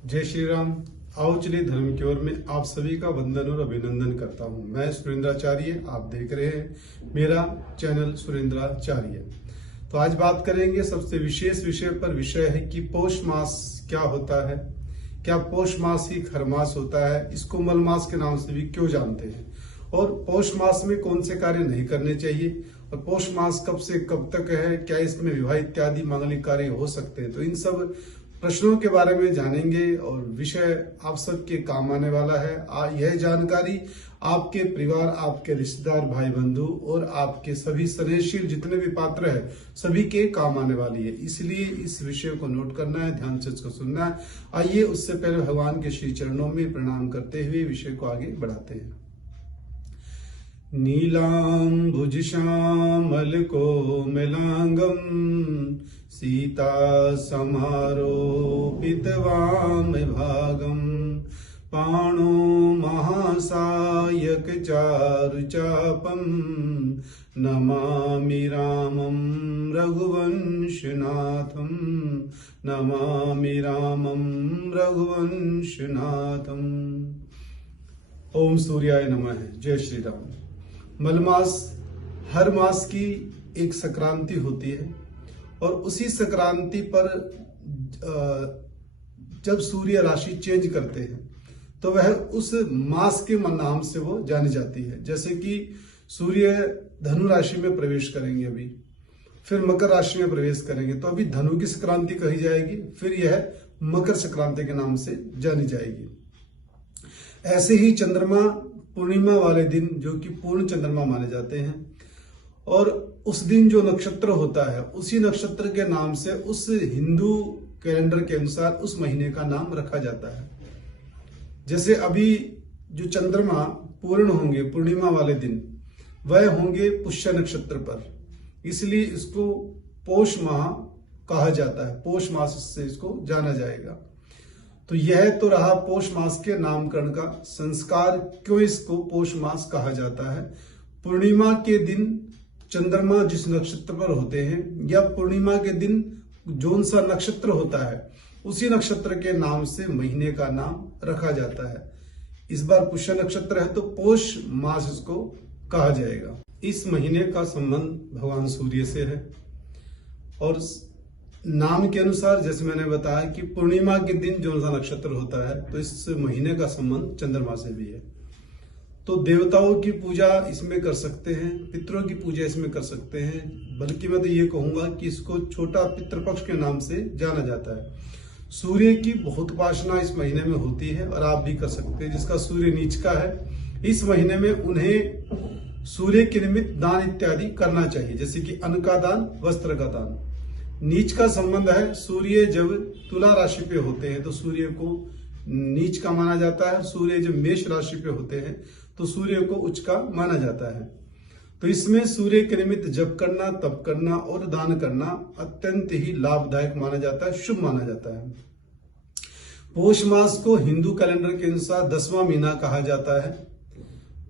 जय श्री राम। आओ चलिए धर्म की ओर में आप सभी का वंदन और अभिनंदन करता हूं। मैं सुरेंद्राचार्य, आप देख रहे हैं मेरा चैनल सुरेंद्राचार्य। तो आज बात करेंगे सबसे विशेष विषय पर। विषय है कि पौष मास क्या होता है, क्या पौष मास ही हर मास होता है, इसको मल मास के नाम से भी क्यों जानते हैं, और पौष मास में कौन से कार्य नहीं करने चाहिए, और पौष मास कब से कब तक है, क्या इसमें विवाह इत्यादि मांगलिक कार्य हो सकते हैं। तो इन सब प्रश्नों के बारे में जानेंगे और विषय आप सबके काम आने वाला है। यह जानकारी आपके परिवार, आपके रिश्तेदार, भाई बंधु और आपके सभी स्नेहशील जितने भी पात्र हैं सभी के काम आने वाली है। इसलिए इस विषय को नोट करना है, ध्यान से इसको सुनना है। आइए उससे पहले भगवान के श्री चरणों में प्रणाम करते हुए विषय को आगे बढ़ाते हैं। नीलांबुज श्यामल कोमलांगम सीता समारोपित वाम भागम पाणो महासायक चारु चापम नमामि रामं रघुवंशनाथं नमामि रामं रघुवंशनाथं। ओम सूर्याय नमः। जय श्री राम। मलमास हर मास की एक संक्रांति होती है और उसी संक्रांति पर जब सूर्य राशि चेंज करते हैं तो वह उस मास के नाम से वो जानी जाती है। जैसे कि सूर्य धनु राशि में प्रवेश करेंगे, अभी फिर मकर राशि में प्रवेश करेंगे, तो अभी धनु की संक्रांति कही जाएगी, फिर यह मकर संक्रांति के नाम से जानी जाएगी। ऐसे ही चंद्रमा पूर्णिमा वाले दिन, जो कि पूर्ण चंद्रमा माने जाते हैं, और उस दिन जो नक्षत्र होता है उसी नक्षत्र के नाम से उस हिंदू कैलेंडर के अनुसार उस महीने का नाम रखा जाता है। जैसे अभी जो चंद्रमा पूर्ण होंगे पूर्णिमा वाले दिन, वह होंगे पुष्य नक्षत्र पर, इसलिए इसको पौष माह कहा जाता है। पौष मास से इसको जाना जाएगा। तो यह तो रहा पौष मास के नामकरण का संस्कार, क्यों इसको पौष मास कहा जाता है। पूर्णिमा के दिन चंद्रमा जिस नक्षत्र पर होते हैं या पूर्णिमा के दिन जोन सा नक्षत्र होता है उसी नक्षत्र के नाम से महीने का नाम रखा जाता है। इस बार पुष्य नक्षत्र है तो पौष मास इसको कहा जाएगा। इस महीने का संबंध भगवान सूर्य से है और नाम के अनुसार जैसे मैंने बताया कि पूर्णिमा के दिन जो सा नक्षत्र होता है तो इस महीने का संबंध चंद्रमा से भी है। तो देवताओं की पूजा इसमें कर सकते हैं, पितरों की पूजा इसमें कर सकते हैं, बल्कि मैं तो ये कहूंगा कि इसको छोटा पितृपक्ष के नाम से जाना जाता है। सूर्य की बहुत उपासना इस महीने में होती है और आप भी कर सकते हैं। जिसका सूर्य नीच का है इस महीने में उन्हें सूर्य के निमित्त दान इत्यादि करना चाहिए, जैसे कि अन्न का दान, वस्त्र का दान। नीच का संबंध है, सूर्य जब तुला राशि पे होते हैं तो सूर्य को नीच का माना जाता है, सूर्य जब मेष राशि पे होते हैं तो सूर्य को उच्च का माना जाता है। तो इसमें सूर्य के निमित्त जप करना, तप करना और दान करना अत्यंत ही लाभदायक माना जाता है, शुभ माना जाता है। पौष मास को हिंदू कैलेंडर के अनुसार 10वां महीना कहा जाता है।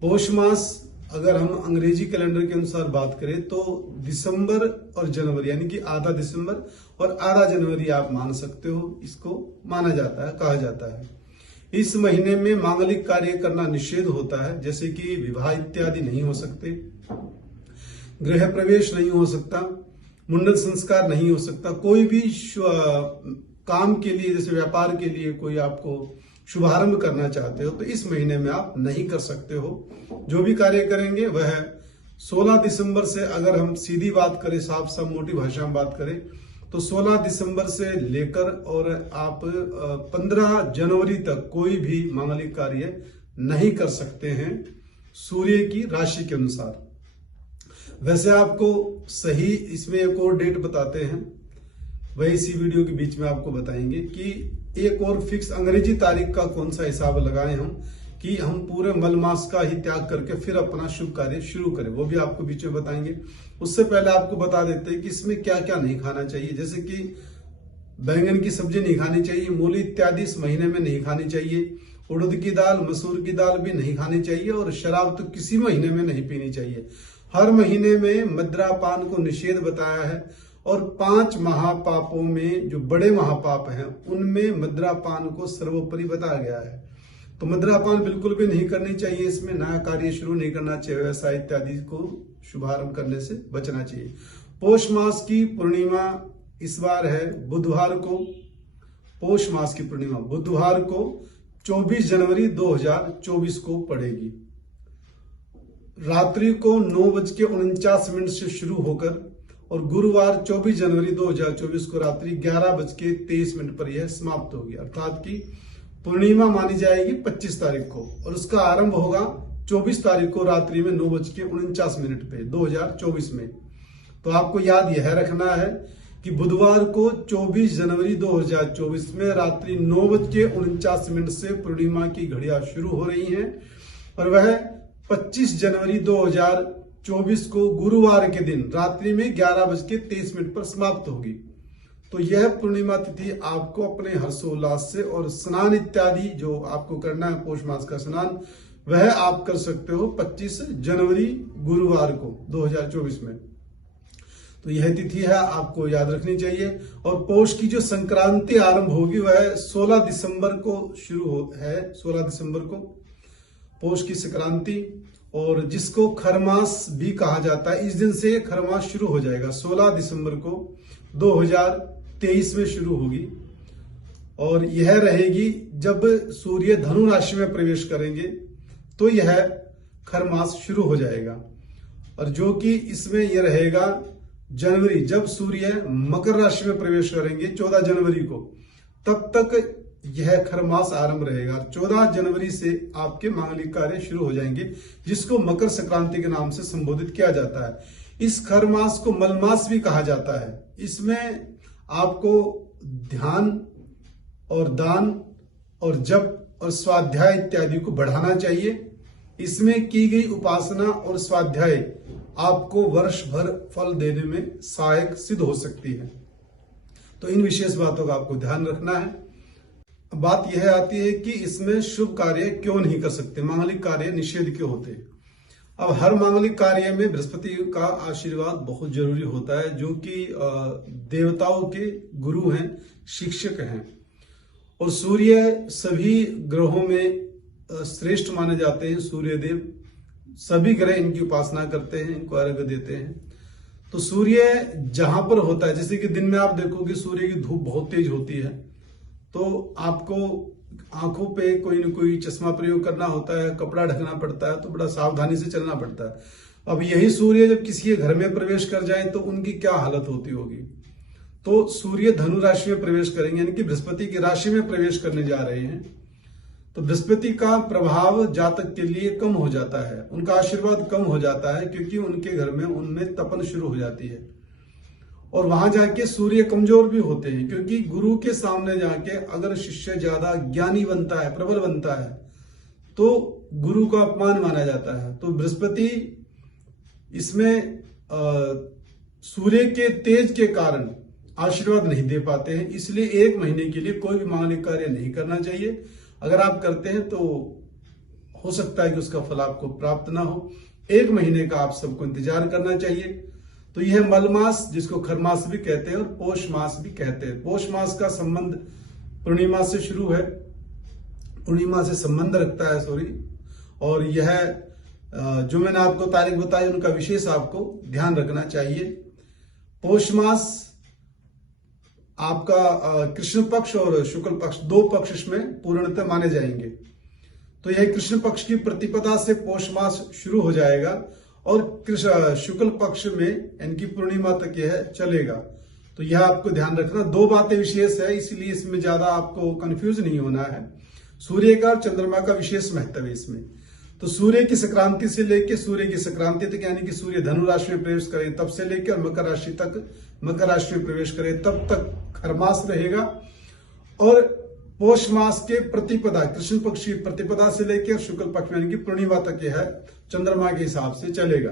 पौष मास अगर हम अंग्रेजी कैलेंडर के अनुसार बात करें तो दिसंबर और जनवरी, यानी कि आधा दिसंबर और आधा जनवरी आप मान सकते हो, इसको माना जाता है, कहा जाता है। इस महीने में मांगलिक कार्य करना निषेध होता है, जैसे कि विवाह इत्यादि नहीं हो सकते, गृह प्रवेश नहीं हो सकता, मुंडन संस्कार नहीं हो सकता, कोई भी काम के लिए जैसे व्यापार के लिए कोई आपको शुभारंभ करना चाहते हो तो इस महीने में आप नहीं कर सकते हो। जो भी कार्य करेंगे वह 16 दिसंबर से, अगर हम सीधी बात करें, साफ साफ मोटी भाषा में बात करें तो 16 दिसंबर से लेकर और आप 15 जनवरी तक कोई भी मांगलिक कार्य नहीं कर सकते हैं सूर्य की राशि के अनुसार। वैसे आपको सही इसमें एक और डेट बताते हैं, वही इसी वीडियो के बीच में आपको बताएंगे कि एक और फिक्स अंग्रेजी तारीख का कौन सा हिसाब लगाएं हम कि हम पूरे मल मास का ही त्याग करके फिर अपना शुभ कार्य शुरू करें, वो भी आपको बीच में बताएंगे। उससे पहले आपको बता देते हैं कि इसमें क्या क्या नहीं खाना चाहिए। जैसे कि बैंगन की सब्जी नहीं खानी चाहिए, मूली इत्यादि इस महीने में नहीं खानी चाहिए, उड़द की दाल, मसूर की दाल भी नहीं खानी चाहिए, और शराब तो किसी महीने में नहीं पीनी चाहिए। हर महीने में मदिरापान को निषेध बताया है और 5 महापापों में जो बड़े महापाप हैं उनमें मदिरापान को सर्वोपरि बताया गया है। तो मदिरापान बिल्कुल भी नहीं करनी चाहिए, इसमें नया कार्य शुरू नहीं करना चाहिए, व्यवसाय इत्यादि को शुभारंभ करने से बचना चाहिए। पौष मास की पूर्णिमा इस बार है बुधवार को, पौष मास की पूर्णिमा बुधवार को 24 जनवरी 2024 को पड़ेगी। रात्रि को 9:49 से शुरू होकर और गुरुवार 24 जनवरी 2024 को रात्रि 11:23 पर यह समाप्त होगी। अर्थात कि पूर्णिमा मानी जाएगी 25 तारीख को और उसका आरंभ होगा 24 तारीख को रात्रि में 9:49 पे 2024 में। तो आपको याद यह रखना है कि बुधवार को 24 जनवरी 2024 में रात्रि 9:49 से पूर्णिमा की घड़ियां शुरू हो रही हैं और वह 25 जनवरी 2024 को गुरुवार के दिन रात्रि में 11:23 पर समाप्त होगी। तो यह पूर्णिमा तिथि आपको अपने हर्षोल्लास से और स्नान इत्यादि जो आपको करना है पौष मास का स्नान वह आप कर सकते हो 25 जनवरी गुरुवार को 2024 में। तो यह तिथि है, आपको याद रखनी चाहिए। और पौष की जो संक्रांति आरंभ होगी वह 16 दिसंबर को शुरू है, 16 दिसंबर को पौष की संक्रांति, और जिसको खरमास भी कहा जाता है। इस दिन से खरमास शुरू हो जाएगा, 16 दिसंबर को 2023 में शुरू होगी और यह रहेगी जब सूर्य धनु राशि में प्रवेश करेंगे तो यह खरमास शुरू हो जाएगा। और जो कि इसमें यह रहेगा जनवरी, जब सूर्य मकर राशि में प्रवेश करेंगे 14 जनवरी को, तब तक यह खरमास आरंभ रहेगा। 14 जनवरी से आपके मांगलिक कार्य शुरू हो जाएंगे, जिसको मकर संक्रांति के नाम से संबोधित किया जाता है। इस खरमास को मलमास भी कहा जाता है। इसमें आपको ध्यान और दान और जप और स्वाध्याय इत्यादि को बढ़ाना चाहिए। इसमें की गई उपासना और स्वाध्याय आपको वर्ष भर फल देने में सहायक सिद्ध हो सकती है। तो इन विशेष बातों का आपको ध्यान रखना है। बात यह आती है कि इसमें शुभ कार्य क्यों नहीं कर सकते, मांगलिक कार्य निषेध क्यों होते हैं। अब हर मांगलिक कार्य में बृहस्पति का आशीर्वाद बहुत जरूरी होता है, जो कि देवताओं के गुरु हैं, शिक्षक हैं। और सूर्य सभी ग्रहों में श्रेष्ठ माने जाते हैं। सूर्य देव, सभी ग्रह इनकी उपासना करते हैं, इनको अर्घ्य देते हैं। तो सूर्य जहां पर होता है, जैसे कि दिन में आप देखोगे सूर्य की धूप बहुत तेज होती है, तो आपको आंखों पे कोई न कोई चश्मा प्रयोग करना होता है, कपड़ा ढकना पड़ता है, तो बड़ा सावधानी से चलना पड़ता है। अब यही सूर्य जब किसी के घर में प्रवेश कर जाए तो उनकी क्या हालत होती होगी। तो सूर्य धनु राशि में प्रवेश करेंगे, यानी कि बृहस्पति की राशि में प्रवेश करने जा रहे हैं, तो बृहस्पति का प्रभाव जातक के लिए कम हो जाता है, उनका आशीर्वाद कम हो जाता है, क्योंकि उनके घर में उनमें तपन शुरू हो जाती है। और वहां जाके सूर्य कमजोर भी होते हैं, क्योंकि गुरु के सामने जाके अगर शिष्य ज्यादा ज्ञानी बनता है, प्रबल बनता है, तो गुरु का अपमान माना जाता है। तो बृहस्पति इसमें सूर्य के तेज के कारण आशीर्वाद नहीं दे पाते हैं, इसलिए 1 महीने के लिए कोई भी मांगलिक कार्य नहीं करना चाहिए। अगर आप करते हैं तो हो सकता है कि उसका फल आपको प्राप्त ना हो। 1 महीने का आप सबको इंतजार करना चाहिए। तो यह मलमास, जिसको खरमास भी कहते हैं और पौष मास भी कहते हैं। पौष मास का संबंध पूर्णिमा से शुरू है, पूर्णिमा से संबंध रखता है, और यह जो मैंने आपको तारीख बताई उनका विशेष आपको ध्यान रखना चाहिए। पौष मास आपका कृष्ण पक्ष और शुक्ल पक्ष, 2 पक्ष इसमें पूर्णतः माने जाएंगे। तो यह कृष्ण पक्ष की प्रतिपदा से पौष मास शुरू हो जाएगा और शुक्ल पक्ष में इनकी पूर्णिमा तक यह चलेगा। तो यह आपको ध्यान रखना। 2 बातें विशेष है, इसलिए इसमें ज्यादा आपको कंफ्यूज नहीं होना है। सूर्य का और चंद्रमा का विशेष महत्व है इसमें। तो सूर्य की संक्रांति से लेकर सूर्य की संक्रांति तक, यानी कि सूर्य धनु राशि में प्रवेश करे तब से लेकर मकर राशि तक, मकर राशि में प्रवेश करे तब तक खरमास रहेगा। और पौष मास के प्रतिपदा, कृष्ण पक्ष की प्रतिपदा से लेकर शुक्ल पक्ष यानी कि पूर्णिमा तक यह चंद्रमा के हिसाब से चलेगा।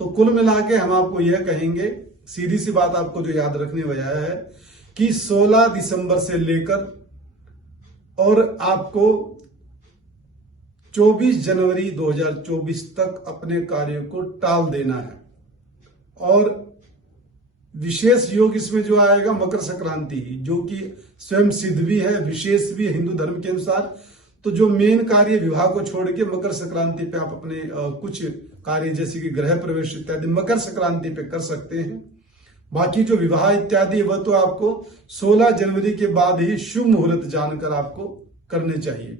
तो कुल मिला के हम आपको यह कहेंगे, सीधी सी बात आपको जो याद रखने वजह है कि 16 दिसंबर से लेकर और आपको 24 जनवरी 2024 तक अपने कार्य को टाल देना है। और विशेष योग इसमें जो आएगा मकर संक्रांति, जो कि स्वयं सिद्ध भी है, विशेष भी है हिंदू धर्म के अनुसार। तो जो मेन कार्य विवाह को छोड़ के मकर संक्रांति पे आप अपने कुछ कार्य जैसे कि गृह प्रवेश इत्यादि मकर संक्रांति पे कर सकते हैं। बाकी जो विवाह इत्यादि वह तो आपको 16 जनवरी के बाद ही शुभ मुहूर्त जानकर आपको करने चाहिए।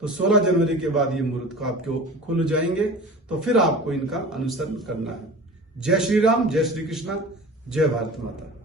तो 16 जनवरी के बाद ये मुहूर्त को आपको खुल जाएंगे, तो फिर आपको इनका अनुसरण करना है। जय श्री राम, जय श्री कृष्णा, जय भारत माता।